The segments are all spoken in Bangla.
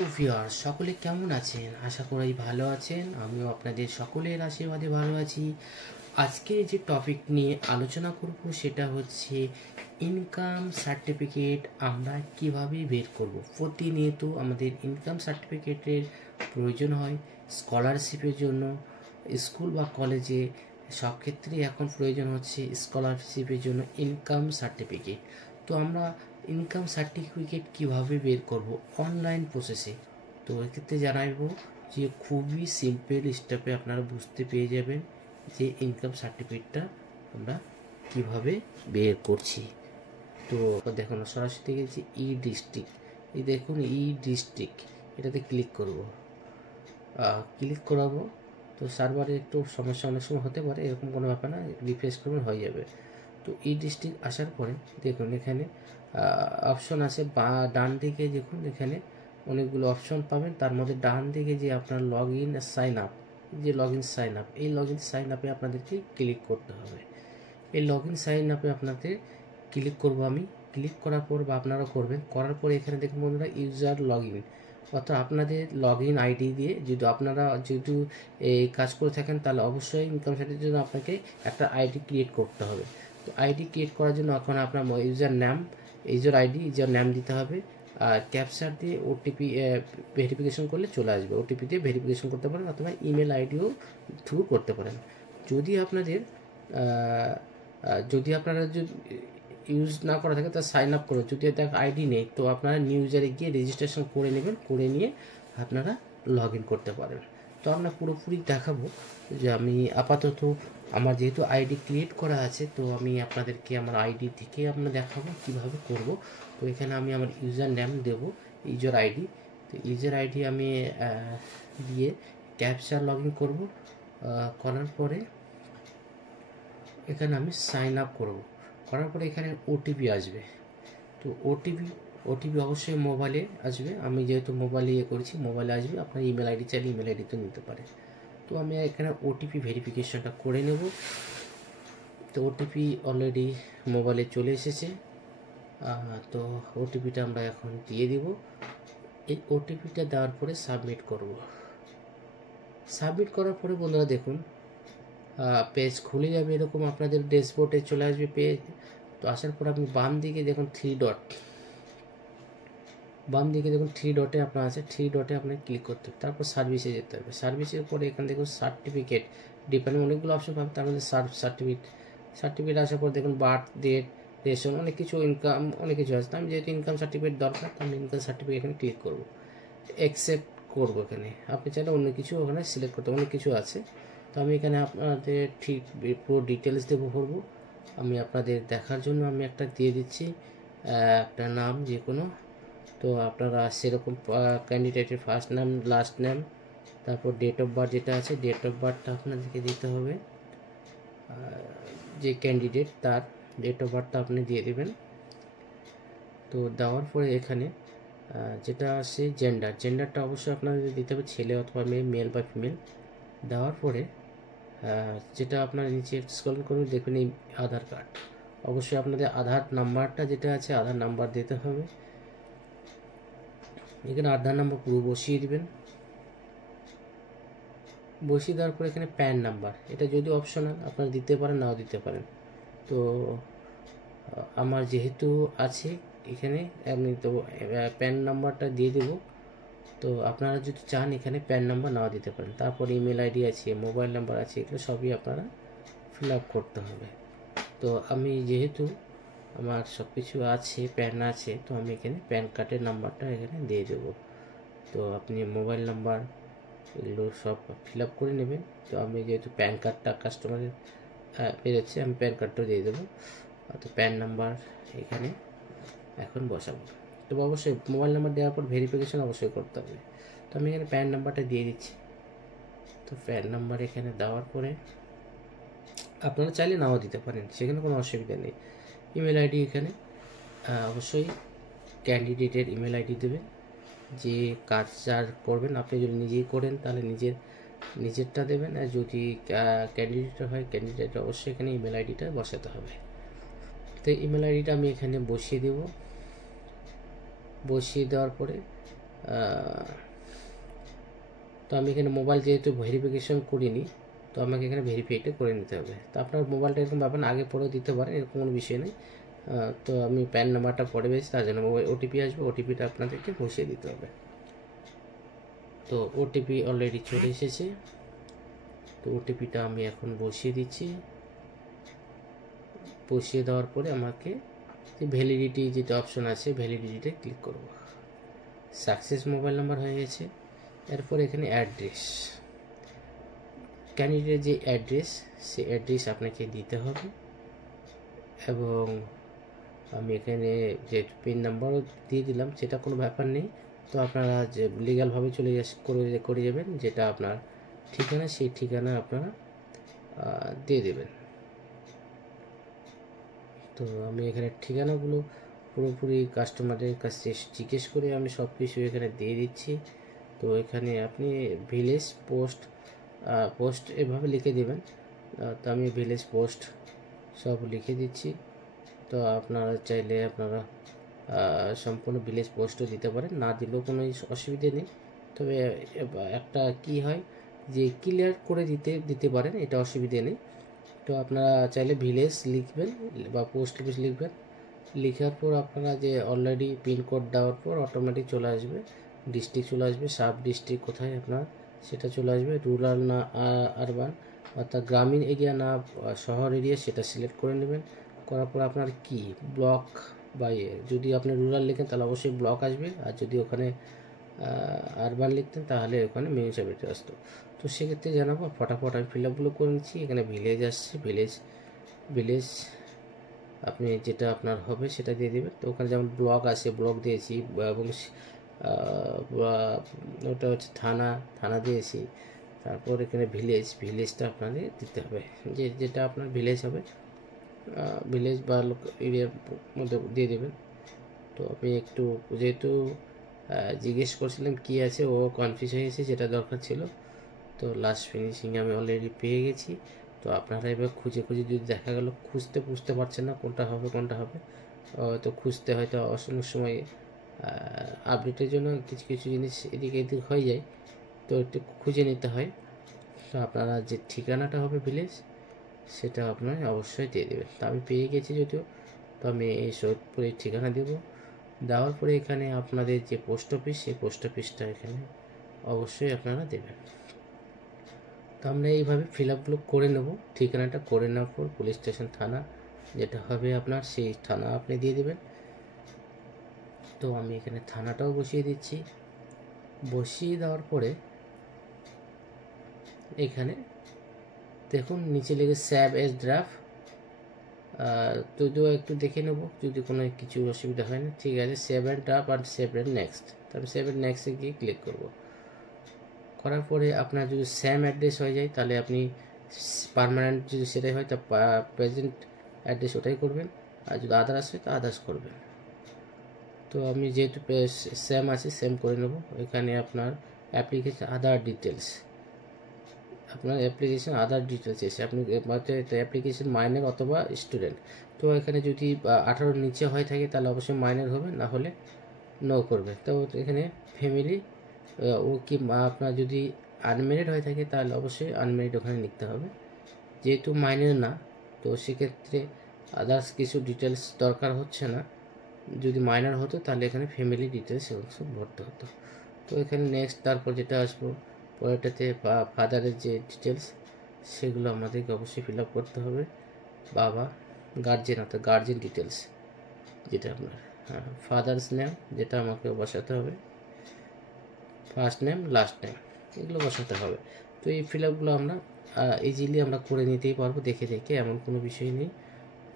ভিউয়ার্স সকলে কেমন আছেন? আশা করি ভালো আছেন। আমিও আপনাদের সকলের আশীর্বাদে ভালো আছি। আজকে যে টপিক নিয়ে আলোচনা করব সেটা হচ্ছে ইনকাম সার্টিফিকেট আমরা কিভাবে বের করব। প্রতিনিয়ত আমাদের ইনকাম সার্টিফিকেটের প্রয়োজন হয় স্কলারশিপের জন্য। স্কুল বা কলেজে সব ক্ষেত্রেই এখন প্রয়োজন হচ্ছে স্কলারশিপের জন্য ইনকাম সার্টিফিকেট। তো আমরা ইনকাম সার্টিফিকেট কিভাবে বের করব অনলাইন প্রসেসে। তো এক্ষেত্রে জানাবো যে খুবই সিম্পল স্টেপে আপনারা বুঝতে পেরে যাবেন যে ইনকাম সার্টিফিকেটটা আমরা কিভাবে বের করছি। তো দেখুন সরাসরি গেছি ই ডিস্ট্রিক্ট, এই দেখুন ই ডিস্ট্রিক্ট, এটাতে ক্লিক করব। ক্লিক করাবো তো সার্ভারে একটু সমস্যা অনেক সময় হতে পারে, এরকম কোনো ব্যাপার না, রিফ্রেশ করবেন হয়ে যাবে। তো ই ডিস্ট্রিক্ট আসার পরে দেখুন এখানে অপশন আছে বা ডান দিকে দেখুন এখানে অনেকগুলো অপশন পাবেন। তার মধ্যে ডান দিকে যে আপনার লগ ইন সাইন আপ, যে লগ ইন সাইন আপ, এই লগ ইন সাইন আপে আপনাদেরকে ক্লিক করতে হবে। এই লগ ইন সাইন আপে আপনাদের ক্লিক করব আমি। ক্লিক করার পর বা আপনারা করবেন, করার পরে এখানে দেখুন বন্ধুরা ইউজার লগ ইন, অর্থাৎ আপনাদের লগ ইন আইডি দিয়ে যদি আপনারা যেহেতু এই কাজ করে থাকেন তাহলে অবশ্যই ইনকাম সার্টিফিকেটের জন্য আপনাকে একটা আইডি ক্রিয়েট করতে হবে। তো আইডি ক্রিয়েট করার জন্য এখন আপনার ইউজার নাম, ইউজার আইডি, ইউজার নাম দিতে হবে। আর ক্যাপচার দিয়ে ওটিপি ভেরিফিকেশন করলে চলে আসবে। ওটিপি দিয়ে ভেরিফিকেশন করতে পারেন অথবা ইমেল আইডিও থ্রু করতে পারেন। যদি আপনাদের যদি আপনারা যদি ইউজ না করা থাকে তা সাইন আপ করবে। যদি তার আইডি নেই তো আপনারা নিউ ইউজারে গিয়ে রেজিস্ট্রেশন করে নেবেন, করে নিয়ে আপনারা লগ ইন করতে পারেন। তো আমরা পুরোপুরি দেখাবো যে আমি আপাতত আমার যেহেতু আইডি ক্রিয়েট করা আছে তো আমি আপনাদেরকে আমার আইডি থেকে আমরা দেখাবো কিভাবে করব। তো এখানে আমি আমার ইউজার নেম দেব, ইউজার আইডি। তো ইউজার আইডি আমি দিয়ে ক্যাপচার লগ ইন করবো। করার পরে এখানে আমি সাইন আপ করব। করার পরে এখানে ওটিপি আসবে। তো ওটিপি অবশ্যই মোবাইলে আসবে। আমি যেহেতু মোবাইলে করেছি মোবাইলে আসবে, আপনার ইমেল আইডি চাইলে ইমেল আইডিতে নিতে পারে। তো আমি এখানে ওটিপি ভেরিফিকেশনটা করে নেব। তো ওটিপি অলরেডি মোবাইলে চলে এসেছে। তো ওটিপিটা আমরা এখন দিয়ে দিব। এই ওটিপিটা দেওয়ার পরে সাবমিট করব। সাবমিট করার পরে বন্ধুরা দেখুন পেজ খুলে যাবে, এরকম আপনাদের ড্যাশবোর্ডে চলে আসবে পেজ। তো আসার পর আপনি বাম দিকে দেখুন থ্রি ডট, বাম দিকে দেখুন থ্রি ডটে আপনার আছে, থ্রি ডটে আপনাকে ক্লিক করতে হবে। তারপর সার্ভিসে যেতে হবে। সার্ভিসের পরে এখানে দেখুন সার্টিফিকেট, ডিপেন্ড অনেকগুলো অপশন পাবেন, তার মধ্যে সার্টিফিকেট আসার পর দেখুন বার্থ ডেট, রেশন, অনেক কিছু, ইনকাম, অনেক কিছু আছে। আমি যেহেতু ইনকাম সার্টিফিকেট দরকার তো আমি ইনকাম সার্টিফিকেট এখানে ক্লিক করব, অ্যাকসেপ্ট করবো। এখানে আপনি চাইলে অন্য কিছু ওখানে সিলেক্ট করতে, অনেক কিছু আছে। তো আমি এখানে আপনাদের ঠিক পুরো ডিটেলস দেবো করবো। আমি আপনাদের দেখার জন্য আমি একটা দিয়ে দিচ্ছি, একটা নাম যে কোনো। তো আপনারা সেরকম ক্যান্ডিডেটের ফার্স্ট নাম, লাস্ট নেম, তারপর ডেট অফ বার্থ যেটা আছে ডেট অফ বার্থটা আপনাদেরকে দিতে হবে। যে ক্যান্ডিডেট তার ডেট অফ বার্থটা আপনি দিয়ে দেবেন। তো দেওয়ার পরে এখানে যেটা আছে জেন্ডারটা অবশ্যই আপনাদের দিতে হবে, ছেলে অথবা মেয়ে, মেল বা ফিমেল। দেওয়ার পরে যেটা আপনার নিচে স্ক্রল করুন দেখবেন এই আধার কার্ড, অবশ্যই আপনাদের আধার নাম্বারটা যেটা আছে আধার নাম্বার দিতে হবে। এখানে আধার নাম্বার পুরো বসিয়ে দিবেন। বসিয়ে দেওয়ার পর এখানে প্যান নাম্বার, এটা যদি অপশনাল আপনারা দিতে পারেন নাও দিতে পারেন। তো আমার যেহেতু আছে এখানে আমি তো প্যান নাম্বারটা দিয়ে দেব। তো আপনারা যদি চান এখানে প্যান নাম্বার নাও দিতে পারেন। তারপর ইমেল আইডি আছে, মোবাইল নাম্বার আছে, এগুলো সবই আপনারা ফিল আপ করতে হবে। তো আমি যেহেতু আমার সব কিছু আছে, প্যান আছে, তো আমি এখানে প্যান কার্ডের নাম্বারটা এখানে দিয়ে দেবো। তো আপনি মোবাইল নাম্বার এগুলো সব ফিল আপ করে নেবেন। তো আমি যেহেতু প্যান কার্ডটা কাস্টমারের বেরোচ্ছে আমি প্যান কার্ডটাও দিয়ে দেবো। তো প্যান নাম্বার এখানে এখন বসাবো। তো অবশ্যই মোবাইল নাম্বার দেওয়ার পর ভেরিফিকেশন অবশ্যই করতে হবে। তো আমি এখানে প্যান নাম্বারটা দিয়ে দিচ্ছি। তো প্যান নাম্বার এখানে দেওয়ার পরে আপনারা চাইলে নাও দিতে পারেন, সেখানে কোনো অসুবিধা নেই। ইমেল আইডি এখানে অবশ্যই ক্যান্ডিডেটের ইমেল আইডি দেবেন, যে কাজ যার করবেন। আপনি যদি নিজেই করেন তাহলে নিজেরটা দেবেন, আর যদি ক্যান্ডিডেট হয় ক্যান্ডিডেট অবশ্যই এখানে ইমেল আইডিটা বসাতে হবে। তো ইমেল আইডিটা আমি এখানে বসিয়ে দেব। বসিয়ে দেওয়ার পরে তো আমি এখানে মোবাইল যেহেতু ভেরিফিকেশন করিনি, তো আমাকে এখানে ভেরিফাইটা করে নিতে হবে। তো আপনার মোবাইলটা এরকম পাবেন, আগে পরেও দিতে পারেন, এরকম কোনো বিষয় নেই। তো আমি প্যান নাম্বারটা পরে পেয়েছি, তার জন্য ওটিপি আসবে, ওটিপিটা আপনাদেরকে বসিয়ে দিতে হবে। তো ওটিপি অলরেডি চলে এসেছে, তো ওটিপিটা আমি এখন বসিয়ে দিচ্ছি। বসিয়ে দেওয়ার পরে আমাকে যে ভ্যালিডিটি যেটা অপশন আছে, ভ্যালিডিটিতে ক্লিক করব। সাকসেস মোবাইল নাম্বার হয়ে গেছে। এরপর এখানে অ্যাড্রেস, ক্যান্ডিডেটের যে অ্যাড্রেস, সেই অ্যাড্রেস আপনাকে দিতে হবে। এবং আমি এখানে যে পিন নাম্বারও দিয়ে দিলাম, সেটা কোনো ব্যাপার নেই। তো আপনারা যে লিগ্যালভাবে চলে করে যাবেন, যেটা আপনার ঠিকানা, সেই ঠিকানা আপনারা দিয়ে দেবেন। তো আমি এখানে ঠিকানাগুলো পুরোপুরি কাস্টমারের কাছে জিজ্ঞেস করে আমি সব কিছু এখানে দিয়ে দিচ্ছি। তো এখানে আপনি ভিলেজ পোস্ট এভাবে লিখে দেবেন। তো আমি ভিলেজ পোস্ট সব লিখে দিচ্ছি। তো আপনারা চাইলে আপনারা সম্পূর্ণ ভিলেজ পোস্টও দিতে পারেন, না দিলেও কোনো অসুবিধে নেই। তবে একটা কি হয় যে ক্লিয়ার করে দিতে পারেন, এটা অসুবিধে নেই। তো আপনারা চাইলে ভিলেজ লিখবেন বা পোস্ট অফিস লিখবেন। লেখার পর আপনারা যে অলরেডি পিনকোড দেওয়ার পর অটোমেটিক চলে আসবে, ডিস্ট্রিক্ট চলে আসবে, সাব ডিস্ট্রিক্ট কোথায় আপনার সেটা চলে আসবে, রুরাল না আরবান, অর্থাৎ গ্রামীণ এরিয়া না শহর এরিয়া, সেটা সিলেক্ট করে নেবেন। করার পর আপনার কি ব্লক বা যদি আপনি রুরাল লিখেন তাহলে অবশ্যই ব্লক আসবে, আর যদি ওখানে আরবান লিখতেন তাহলে ওখানে মিউনিসিপ্যালিটি আসতো। তো সেক্ষেত্রে জানাবো, ফটাফট আমি ফিল আপগুলো করে নিচ্ছি। এখানে ভিলেজ আসছে, ভিলেজ আপনি যেটা আপনার হবে সেটা দিয়ে দেবেন। তো ওখানে যেমন ব্লক আছে, ব্লক দিয়েছি, এবং ওটা হচ্ছে থানা দিয়েছি। তারপর এখানে ভিলেজটা আপনাদের দিতে হবে, যেটা আপনার ভিলেজ হবে, ভিলেজ বা এরিয়ার মধ্যে দিয়ে দেবেন। তো আমি একটু যেহেতু জিজ্ঞেস করছিলাম কি আছে, ও কনফিউজ হয়ে গেছে, যেটা দরকার ছিল। তো লাস্ট ফিনিশিং আমি অলরেডি পেয়ে গেছি। তো আপনারা এবার খুঁজে যদি দেখা গেল বুঝতে পারছেন না কোনটা হবে, তো খুঁজতে হয়তো অনেক সময় আপডেটের জন্য কিছু জিনিস এদিক হয়ে যায়, তো একটু খুঁজে নিতে হয়। তো আপনারা যে ঠিকানাটা হবে ভিলেজ, সেটা আপনার অবশ্যই দিয়ে দেবেন। তো আমি পেয়ে গেছি যদিও, তো আমি এই সৈয়দপুরের ঠিকানা দেব। দেওয়ার পরে এখানে আপনাদের যে পোস্ট অফিস, সেই পোস্ট অফিসটা এখানে অবশ্যই আপনারা দেবেন। তো আমরা এইভাবে ফিল আপগুলো করে নেব। ঠিকানাটা করে নেওয়ার পর পুলিশ স্টেশন, থানা যেটা হবে আপনার, সেই থানা আপনি দিয়ে দেবেন। তো আমি এখানে থানাটাও বসিয়ে দিচ্ছি। বসিয়ে দেওয়ার পরে এখানে দেখুন নিচে লেগে স্যাভ এস ড্রাফট, যদিও একটু দেখে নেব যদি কোনো কিছু অসুবিধা হয় না। ঠিক আছে, সেভ অ্যান্ড ড্রাফট আর সেভ অ্যান্ড নেক্সট। তারপরে সেভ অ্যান্ড নেক্সটে গিয়ে ক্লিক করব। করার পরে আপনার যদি সেম অ্যাড্রেস হয়ে যায়, তাহলে আপনি পার্মানেন্ট যদি সেটাই হয় তা প্রেজেন্ট অ্যাড্রেস ওটাই করবেন, আর যদি আদার্স হয় তা আদার্স করবেন। তো আমি যেহেতু সেম আছে, সেম করে নেব। এখানে আপনার অ্যাপ্লিকেশন আদার ডিটেলস, আপনার অ্যাপ্লিকেশন আদার ডিটেলস এসে আপনি অ্যাপ্লিকেশন মাইনর অথবা স্টুডেন্ট। তো এখানে যদি 18 নিচে হয়ে থাকে তাহলে অবশ্যই মাইনর হবে, না হলে নো করবে। তো এখানে ফ্যামিলি ও কি আপনার যদি আনমেরিড হয়ে থাকে তাহলে অবশ্যই আনমেরিড ওখানে লিখতে হবে। যেহেতু মাইনর না, তো সেক্ষেত্রে আদার্স কিছু ডিটেলস দরকার হচ্ছে না। যদি মাইনর হতো তাহলে এখানে ফ্যামিলি ডিটেলস সব ভরতে হতো। তো এখানে নেক্সট, তারপর যেটা আসবো পরেরটাতে ফাদারের যে ডিটেলস, সেগুলো আমাদেরকে অবশ্যই ফিল আপ করতে হবে। বাবা, গার্জেন, অর্থাৎ গার্জেন ডিটেলস যেটা আপনার, ফাদার্স নেম যেটা আমাকে বসাতে হবে, ফার্স্ট নেম, লাস্ট নেম, এগুলো বসাতে হবে। তো এই ফিল আপগুলো আমরা ইজিলি আমরা করে নিতেই পারবো দেখে, এমন কোনো বিষয় নেই।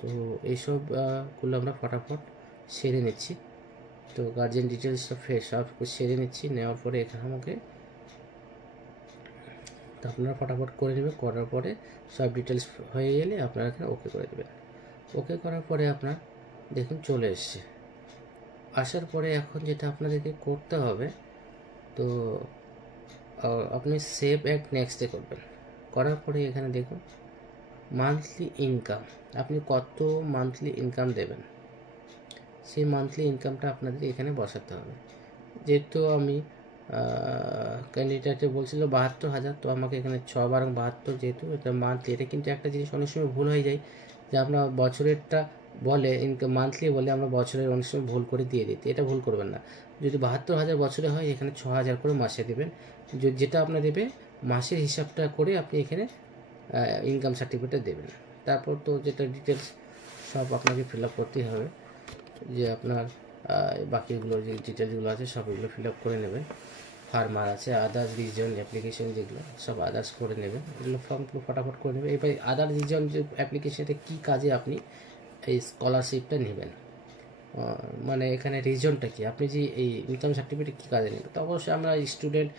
তো এইসবগুলো আমরা ফটাফট সেরে নিচ্ছি। তো গার্জেন ডিটেলস সব সেরে নিচ্ছি। নেওয়ার পরে এখানে আমাকে, তো আপনারা ফটাফট করে নেবেন। করার পরে সব ডিটেলস হয়ে গেলে আপনারা এখানে ওকে করে দেবেন। ওকে করার পরে আপনার দেখুন চলে এসছে। আসার পরে এখন যেটা আপনাদেরকে করতে হবে, তো আপনি সেভ অ্যাট নেক্সটে করবেন। করার পরে এখানে দেখুন মান্থলি ইনকাম, আপনি কত মান্থলি ইনকাম দেবেন, সেই মান্থলি ইনকামটা আপনাদের এখানে বসাতে হবে। যেহেতু আমি ক্যান্ডিডেটে বলছিল 72,000, তো আমাকে এখানে 6 × 72, যেহেতু এটা মান্থলি। এটা কিন্তু একটা জিনিস অনেক সময় ভুল হয়ে যায়, যে আমরা বছরেরটা বলে ইনকাম মান্থলি বলে আমরা বছরের অনেক সময় ভুল করে দিয়ে দিতে। এটা ভুল করবেন না। যদি 72,000 বছরে হয়, এখানে 6,000 করে মাসে দেবেন। যেটা আপনার দেবে মাসের হিসাবটা করে আপনি এখানে ইনকাম সার্টিফিকেটটা দেবেন। তারপর তো যেটা ডিটেলস সব আপনাকে ফিল আপ করতেই হবে, যে আপনার বাকিগুলো যে ডিটেলসগুলো আছে সব এগুলো ফিল আপ করে নেবেন। ফার্মার আছে, আদার্স রিজন অ্যাপ্লিকেশন যেগুলো সব আদার্স করে নেবেন, এগুলো ফর্মগুলো ফটাফট করে নেবেন। এবার আদার রিজন যে অ্যাপ্লিকেশনটা কী কাজে আপনি এই স্কলারশিপটা নেবেন, মানে এখানে রিজনটা কি, আপনি যে এই ইনকাম সার্টিফিকেট কী কাজে নেবেন। তো অবশ্যই আমরা স্টুডেন্ট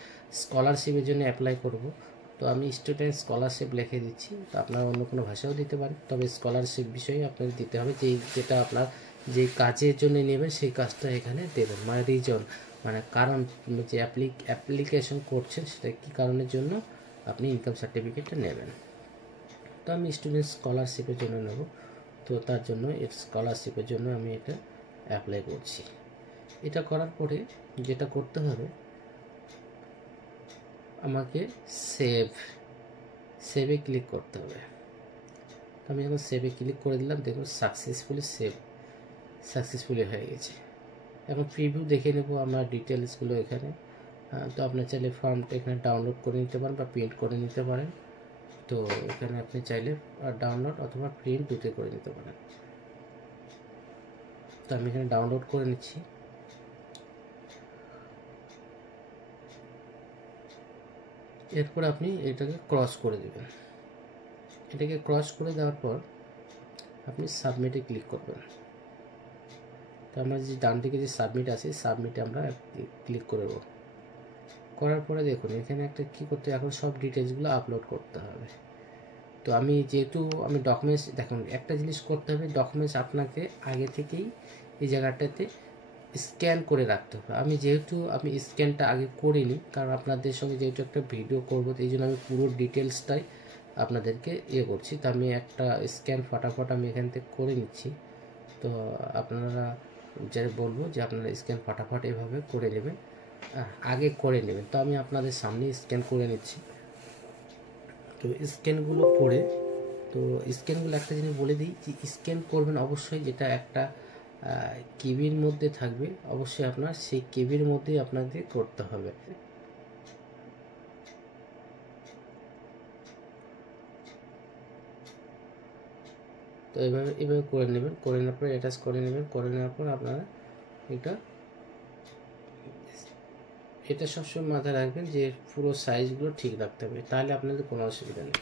স্কলারশিপের জন্য অ্যাপ্লাই করব, তো আমি স্টুডেন্ট স্কলারশিপ লিখে দিচ্ছি। তো আপনারা অন্য কোনো ভাষাও দিতে পারেন, তবে স্কলারশিপ বিষয়ে আপনাকে দিতে হবে যেটা আপনার যে কাজের জন্য নেবেন সেই কাজটা এখানে দেবেন, মানে রিজন, মানে কারণ যে অ্যাপ্লিকেশন করছেন সেটা কী কারণের জন্য আপনি ইনকাম সার্টিফিকেটটা নেবেন। তো আমি স্টুডেন্ট স্কলারশিপের জন্য নেব, তো তার জন্য এর স্কলারশিপের জন্য আমি এটা অ্যাপ্লাই করছি। এটা করার পরে যেটা করতে হবে, আমাকে সেভে ক্লিক করতে হবে। আমি এখন সেভে ক্লিক করে দিলাম, দেখুন সাকসেসফুলি হয়ে গেছে। এখন প্রিভিউ দেখে নেব আমরা ডিটেলসগুলো এখানে। তো আপনার চাইলে ফর্মটা এখানে ডাউনলোড করে নিতে পারেন বা প্রিন্ট করে নিতে পারেন। তো এখানে আপনি চাইলে ডাউনলোড অথবা প্রিন্ট দুটোই করে নিতে পারেন। তো আমি এখানে ডাউনলোড করে নিচ্ছি। এরপর আপনি এটাকে ক্রস করে দেবেন। এটাকে ক্রস করে দেওয়ার পর আপনি সাবমিটে ক্লিক করবেন। তো আমরা যে ডান দিকে যে সাবমিট আছে, সাবমিটে আমরা ক্লিক করব। করার পরে দেখুন এখানে একটা কী করতে, এখন সব ডিটেলসগুলো আপলোড করতে হবে। তো আমি যেহেতু ডকুমেন্টস, দেখুন একটা জিনিস করতে হবে, ডকুমেন্টস আপনাকে আগে থেকেই এই জায়গাটাতে স্ক্যান করে রাখতে হবে। আমি স্ক্যানটা আগে করিনি, কারণ আপনাদের সঙ্গে যেহেতু একটা ভিডিও করবো, এই জন্য আমি পুরো ডিটেলসটাই আপনাদেরকে করছি। তো আমি একটা স্ক্যান ফটাফট আমি এখান থেকে করে নিচ্ছি। তো আপনারা যারা বলবো যে আপনারা স্ক্যান ফটাফট এভাবে করে নেবেন, আগে করে নেবেন। তো আমি আপনাদের সামনে স্ক্যান করে নিচ্ছি। তো স্ক্যানগুলো করে, তো স্ক্যানগুলো একটা জিনিস বলে দিই, যে স্ক্যান করবেন অবশ্যই যেটা একটা কেবির মধ্যে থাকবে, অবশ্যই আপনার সেই কেবির মধ্যেই আপনাদের করতে হবে। তো এভাবে করে নেবেন, করে নেওয়ার পর অ্যাটাচ করে নেবেন, করে নেওয়ার পর আপনারা এটা সবসময় মাথায় রাখবেন যে পুরো সাইজগুলো ঠিক রাখতে হবে, তাহলে আপনাদের কোনো অসুবিধা নেই।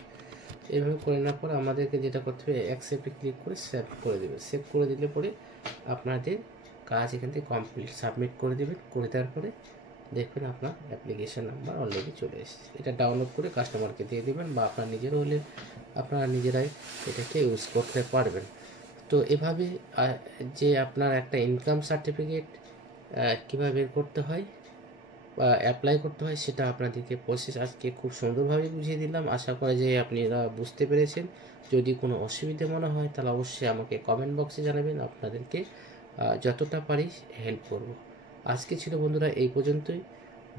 এভাবে করে নেওয়ার পর আমাদেরকে যেটা করতে হবে, অ্যাকসেপ্টে ক্লিক করে সেভ করে দেবেন। সেভ করে দিলে পরে আপনাদের কাজ এখান থেকে কমপ্লিট, সাবমিট করে দেবেন। করে দেওয়ার পরে দেখবেন আপনার অ্যাপ্লিকেশন নাম্বার অলরেডি চলে এসেছে। এটা ডাউনলোড করে কাস্টমারকে দিয়ে দেবেন, বা আপনার নিজেরও হলে আপনারা নিজেরাই এটাকে ইউজ করতে পারবেন। তো এভাবে যে আপনার একটা ইনকাম সার্টিফিকেট কীভাবে বের করতে হয় বা অ্যাপ্লাই করতে হয়, সেটা আপনাদেরকে প্রসেস আজকে খুব সুন্দরভাবে বুঝিয়ে দিলাম। আশা করি যে আপনারা বুঝতে পেরেছেন। যদি কোনো অসুবিধা মনে হয় তাহলে অবশ্যই আমাকে কমেন্ট বক্সে জানাবেন, আপনাদেরকে যতটা পারি হেল্প করব। আজকে ছিল বন্ধুরা এই পর্যন্তই।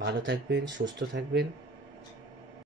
ভালো থাকবেন, সুস্থ থাকবেন।